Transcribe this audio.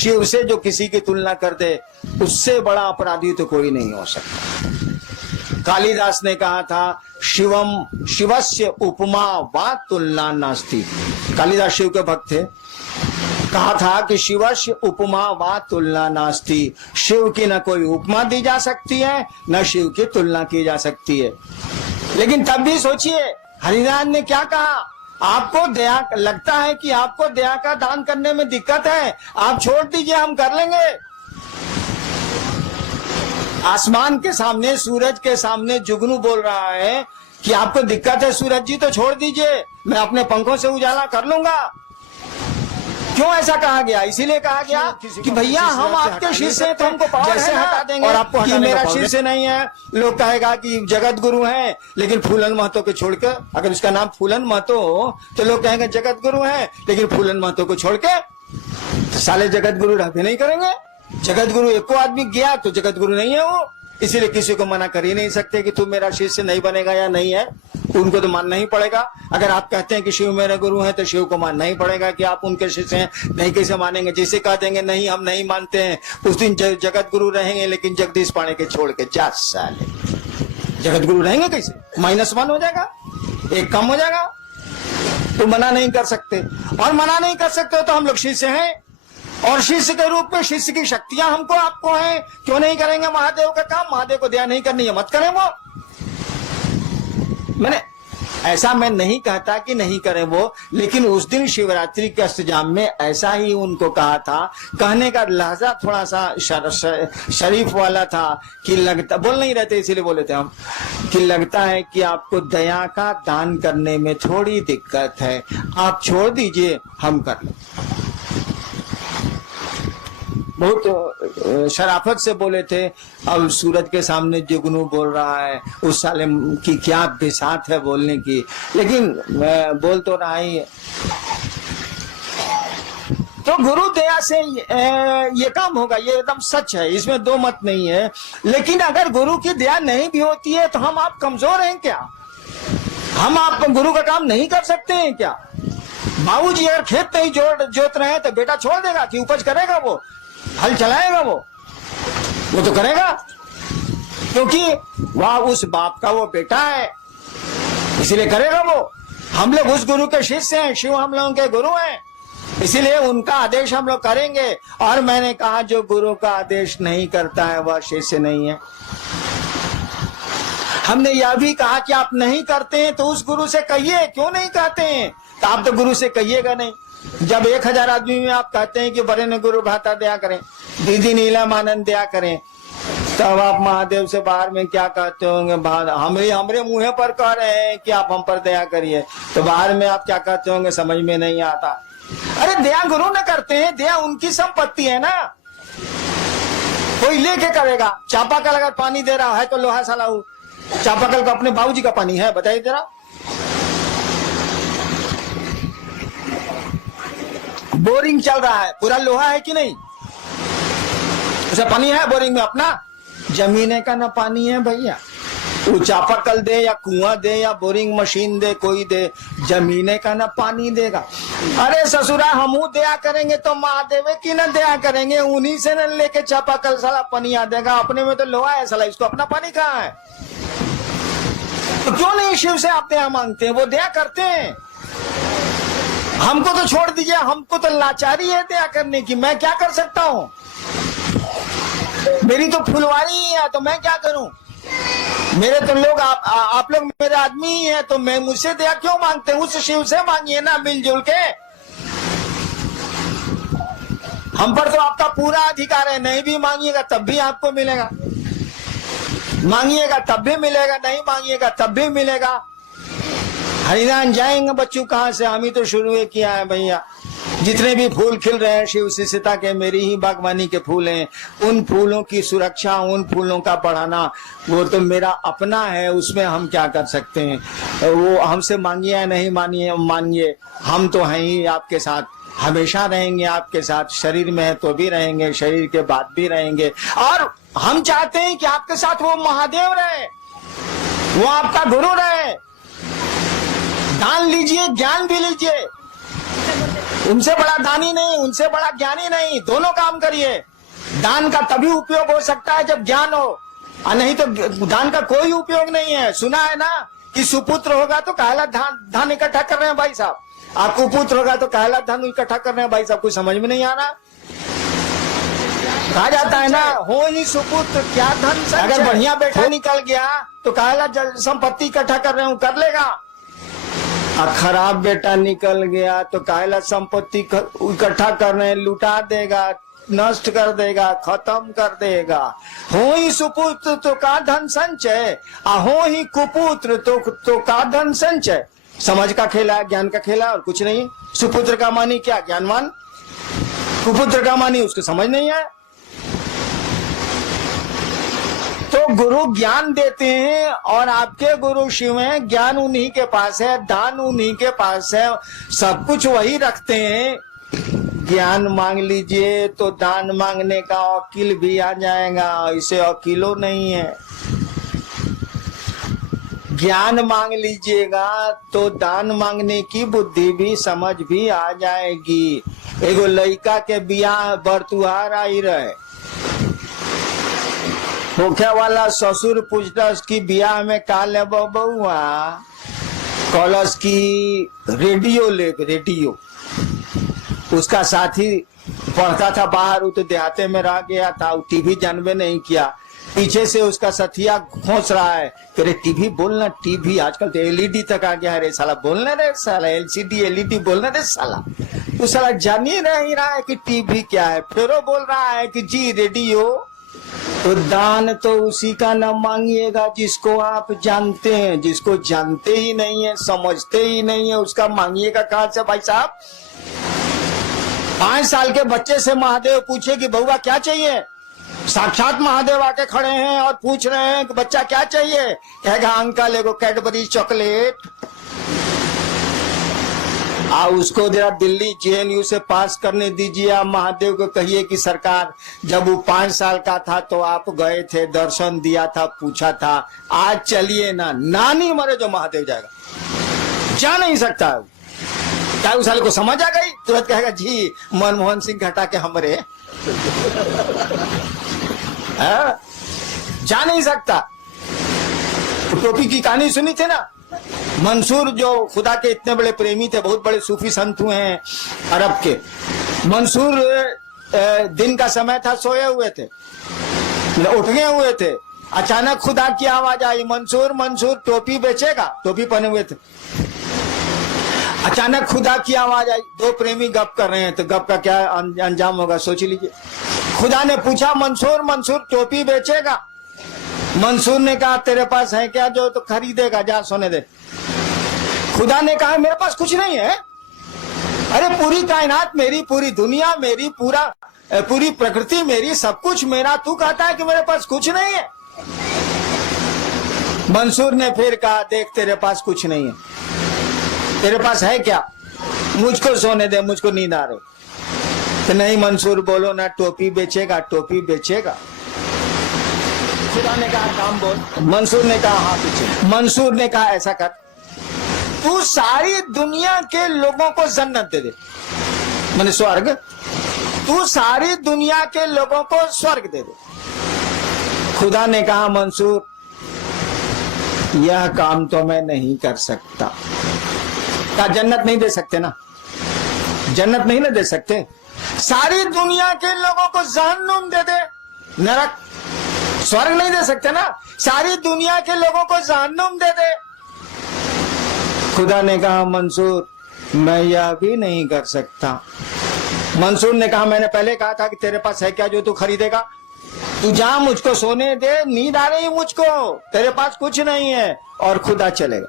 शिव से जो किसी की तुलना कर दे, उससे बड़ा अपराधी तो कोई नहीं हो सकता। कालिदास ने कहा था शिवम शिवस्य उपमा वा तुलना नास्ति। कालिदास शिव के भक्त थे। कहा था कि शिवस्य उपमा वा तुलना नास्ति। शिव की न कोई उपमा दी जा सकती है, न शिव की तुलना की जा सकती है। लेकिन तब भी सोचिए हरिनाथ ने क्या कहा, आपको दया लगता है कि आपको दया का दान करने में दिक्कत है, आप छोड़ दीजिए, हम कर लेंगे। आसमान के सामने, सूरज के सामने जुगनू बोल रहा है कि आपको दिक्कत है सूरज जी, तो छोड़ दीजिए, मैं अपने पंखों से उजाला कर लूंगा। क्यों ऐसा कहा गया? इसीलिए कहा गया कि भैया हम आपके शिष्य हैं तो हमको पावर है हटा देंगे, और आपको कि मेरा शिष्य नहीं है। लोग कहेगा कि जगत गुरु है, लेकिन फूलन महतो को छोड़ के, अगर उसका नाम फूलन महतो हो तो लोग कहेंगे जगत गुरु है, लेकिन फूलन महतो को छोड़ के तो साले जगत गुरु रहते नहीं करेंगे। जगत गुरु एको आदमी गया तो जगत गुरु नहीं है वो। इसीलिए किसी को मना कर ही नहीं सकते कि तू मेरा शिष्य नहीं बनेगा या नहीं है, उनको तो मानना ही पड़ेगा। अगर आप कहते हैं कि शिव मेरे गुरु हैं तो शिव को मानना ही पड़ेगा कि आप उनके शिष्य हैं। नहीं कैसे मानेंगे? जिसे कह देंगे नहीं हम नहीं मानते हैं, उस दिन जगत गुरु रहेंगे, लेकिन जगदीश पाणे के छोड़ के 4 साल जगत गुरु रहेंगे कैसे? -1 हो जाएगा, एक कम हो जाएगा। तो मना नहीं कर सकते, और मना नहीं कर सकते तो हम लोग शिष्य हैं, और शिष्य के रूप में शिष्य की शक्तियां हमको आपको हैं। क्यों नहीं करेंगे महादेव का काम? महादेव को दया नहीं करनी है, मत करें वो। मैंने ऐसा मैं नहीं कहता कि नहीं करें वो, लेकिन उस दिन शिवरात्रि के अष्टजाम में ऐसा ही उनको कहा था। कहने का लहजा थोड़ा सा शरीफ वाला था कि लगता, बोल नहीं रहते इसीलिए बोले थे हम, कि लगता है कि आपको दया का दान करने में थोड़ी दिक्कत है, आप छोड़ दीजिए, हम कर लें। बहुत शराफत से बोले थे। अब सूरज के सामने जुगनू बोल रहा है, उस साले की क्या बिसात है बोलने की, लेकिन बोल तो रहा ही है। तो गुरु दया से ये काम होगा, ये एकदम सच है, इसमें दो मत नहीं है। लेकिन अगर गुरु की दया नहीं भी होती है तो हम आप कमजोर हैं क्या? हम आप गुरु का काम नहीं कर सकते हैं क्या? बाबूजी अगर खेत नहीं जोत रहे हैं तो बेटा छोड़ देगा कि उपज करेगा? वो हल चलाएगा, वो तो करेगा, क्योंकि वह उस बाप का वो बेटा है, इसीलिए करेगा वो। हम लोग उस गुरु के शिष्य हैं, शिव हम लोगों के गुरु हैं, इसीलिए उनका आदेश हम लोग करेंगे। और मैंने कहा जो गुरु का आदेश नहीं करता है वह शिष्य नहीं है। हमने यह भी कहा कि आप नहीं करते हैं तो उस गुरु से कहिए, क्यों नहीं कहते हैं? तो आप तो गुरु से कहिएगा नहीं। जब 1000 आदमी में आप कहते हैं कि बड़े ने गुरु भाता दया करें, दीदी नीलम आनंद दया करें, तब आप महादेव से बाहर में क्या कहते होंगे? हमरे मुंह पर कह रहे हैं कि आप हम पर दया करिए, तो बाहर में आप क्या कहते होंगे? समझ में नहीं आता। अरे दया गुरु न करते हैं, दया उनकी संपत्ति है ना, कोई लेके करेगा। चापाकल अगर पानी दे रहा है तो लोहा साला चापाकल का अपने बाबूजी का पानी है, बताइए जरा। बोरिंग चल रहा है, पूरा लोहा है कि नहीं? उसे पानी है बोरिंग में अपना? जमीने का ना पानी है भैया। वो चापाकल दे या कुआं दे या बोरिंग मशीन दे, कोई दे, जमीने का ना पानी देगा। अरे ससुरा हमू दया करेंगे तो महादेव की न दया करेंगे, उन्हीं से न लेके चापाकल साला पानी आ देगा। अपने में तो लोहा है साला, इसको अपना पानी कहाँ है? तो क्यों नहीं शिव से आप दया मांगते हैं? वो दया करते हैं। हमको तो छोड़ दीजिए, हमको तो लाचारी है दया करने की, मैं क्या कर सकता हूँ? मेरी तो फुलवारी ही है, तो मैं क्या करूं? मेरे तो लोग आप लोग मेरे आदमी ही हैं, तो मैं मुझसे दया क्यों मांगते हैं? उस शिव से मांगिए ना मिलजुल के। हम पर तो आपका पूरा अधिकार है, नहीं भी मांगिएगा तब भी आपको मिलेगा, मांगिएगा तब भी मिलेगा, नहीं मांगिएगा तब भी मिलेगा। हरिनाम जाएंगे बच्चों कहाँ से? हम ही तो शुरू किया है भैया। जितने भी फूल खिल रहे हैं शिव शिष्यता के, मेरी ही बागवानी के फूल हैं। उन फूलों की सुरक्षा, उन फूलों का बढ़ाना वो तो मेरा अपना है, उसमें हम क्या कर सकते हैं? वो हमसे मांगिए या नहीं मानिए, हम तो हैं ही आपके साथ, हमेशा रहेंगे आपके साथ। शरीर में है तो भी रहेंगे, शरीर के बाद भी रहेंगे। और हम चाहते हैं कि आपके साथ वो महादेव रहे, वो आपका गुरु रहे। दान लीजिए, ज्ञान भी लीजिए, उनसे बड़ा दानी नहीं, उनसे बड़ा ज्ञानी नहीं, दोनों काम करिए। दान का तभी उपयोग हो सकता है जब ज्ञान हो, और नहीं तो दान का कोई उपयोग नहीं है। सुना है ना कि सुपुत्र होगा तो काला धान इकट्ठा कर रहे हैं भाई साहब, आप कुपुत्र होगा तो काला धन इकट्ठा कर रहे हैं भाई साहब, कुछ समझ में नहीं आ रहा। कहा जाता है ना, हो ही सुपुत्र क्या धन संचय। अगर बढ़िया बेटा निकल गया तो काला संपत्ति इकट्ठा कर रहे हूं, कर लेगा। और खराब बेटा निकल गया तो काला संपत्ति इकट्ठा कर रहे हैं, लुटा देगा, नष्ट कर देगा, खत्म कर देगा। हो ही सुपुत्र तो का धन संचय, हो ही कुपुत्र तो का धन संचय। समझ का खेला है, ज्ञान का खेला है, और कुछ नहीं। सुपुत्र का मानी क्या? ज्ञानवान। कुपुत्र का मानी उसको समझ नहीं है। तो गुरु ज्ञान देते हैं, और आपके गुरु शिव हैं, ज्ञान उन्हीं के पास है, दान उन्हीं के पास है, सब कुछ वही रखते हैं। ज्ञान मांग लीजिए तो दान मांगने का वकील भी आ जाएगा, इसे वकीलो नहीं है। ज्ञान मांग लीजिएगा तो दान मांगने की बुद्धि भी, समझ भी आ जाएगी। एगो लड़का के बियाह बरतुहार आई रहे, होखे वाला ससुर पूछता कि बियाह में का ले बउआ, कॉलस की रेडियो ले, रेडियो। उसका साथी पढ़ता था बाहर, वो तो देहाते में रह गया था, वो टीवी जानबे नहीं किया। पीछे से उसका साथिया खोस रहा है कि रे टीवी बोलना, टीवी आजकल तो एलईडी तक आ गया है रे साला, बोलना रे साला, एलसीडी एलईडी बोलना रे साला। वो साला जान ही नहीं रहा है कि टीवी क्या है, फिर वो बोल रहा है कि जी रेडियो। तो दान तो उसी का न मांगिएगा जिसको आप जानते हैं, जिसको जानते ही नहीं है, समझते ही नहीं है, उसका मांगिएगा कहां से भाई साहब। 5 साल के बच्चे से महादेव पूछे कि बउआ क्या चाहिए, साक्षात महादेव आके खड़े हैं और पूछ रहे हैं कि बच्चा क्या चाहिए, कहेगा अंकल एगो कैडबरी चॉकलेट। उसको जरा दिल्ली जेएनयू से पास करने दीजिए। आप महादेव को कहिए कि सरकार, जब वो 5 साल का था तो आप गए थे, दर्शन दिया था, पूछा था, आज चलिए ना, नानी मरे जो महादेव जाएगा, जा नहीं सकता। क्या उस साले को समझ आ गई? तुरंत कहेगा जी मनमोहन सिंह घटा के हमरे जा नहीं सकता। टोपी की कहानी सुनी थी ना, मंसूर जो खुदा के इतने बड़े प्रेमी थे, बहुत बड़े सूफी संत हुए हैं अरब के। मंसूर दिन का समय था, सोए हुए थे, उठ गए हुए थे, अचानक खुदा की आवाज आई, मंसूर मंसूर टोपी बेचेगा। टोपी पहने हुए थे, अचानक खुदा की आवाज आई। 2 प्रेमी गप कर रहे हैं, तो गप का क्या अंजाम होगा सोच लीजिए। खुदा ने पूछा मंसूर मंसूर टोपी बेचेगा? मंसूर ने कहा तेरे पास है क्या जो तो खरीदेगा, जा सोने दे। खुदा ने कहा मेरे पास कुछ नहीं है। अरे पूरी कायनात मेरी, पूरी दुनिया मेरी, पूरी प्रकृति मेरी, सब कुछ मेरा, तू कहता है कि मेरे पास कुछ नहीं है। मंसूर ने फिर कहा देख तेरे पास कुछ नहीं है, तेरे पास है क्या? मुझको सोने दे, मुझको नींद आ रही। तो नहीं मंसूर बोलो ना, टोपी बेचेगा, टोपी बेचेगा। खुदा ने कहा काम बोल। मंसूर ने कहा हाँ पीछे। मंसूर ने कहा ऐसा कर, तू सारी दुनिया के लोगों को जन्नत दे दे, माने स्वर्ग। तू सारी दुनिया के लोगों को स्वर्ग दे दे। खुदा ने कहा मंसूर यह काम तो मैं नहीं कर सकता। कहा जन्नत नहीं दे सकते ना, जन्नत नहीं ना दे सकते। सारी दुनिया के लोगों को जहन्नुम दे दे, नरक, स्वर्ग नहीं दे सकते ना। सारी दुनिया के लोगों को जहन्नुम दे दे। खुदा ने कहा मंसूर मैं यह भी नहीं कर सकता। मंसूर ने कहा मैंने पहले कहा था कि तेरे पास है क्या जो तू खरीदेगा? तू जा, मुझको सोने दे, नींद आ रही मुझको, तेरे पास कुछ नहीं है। और खुदा चलेगा।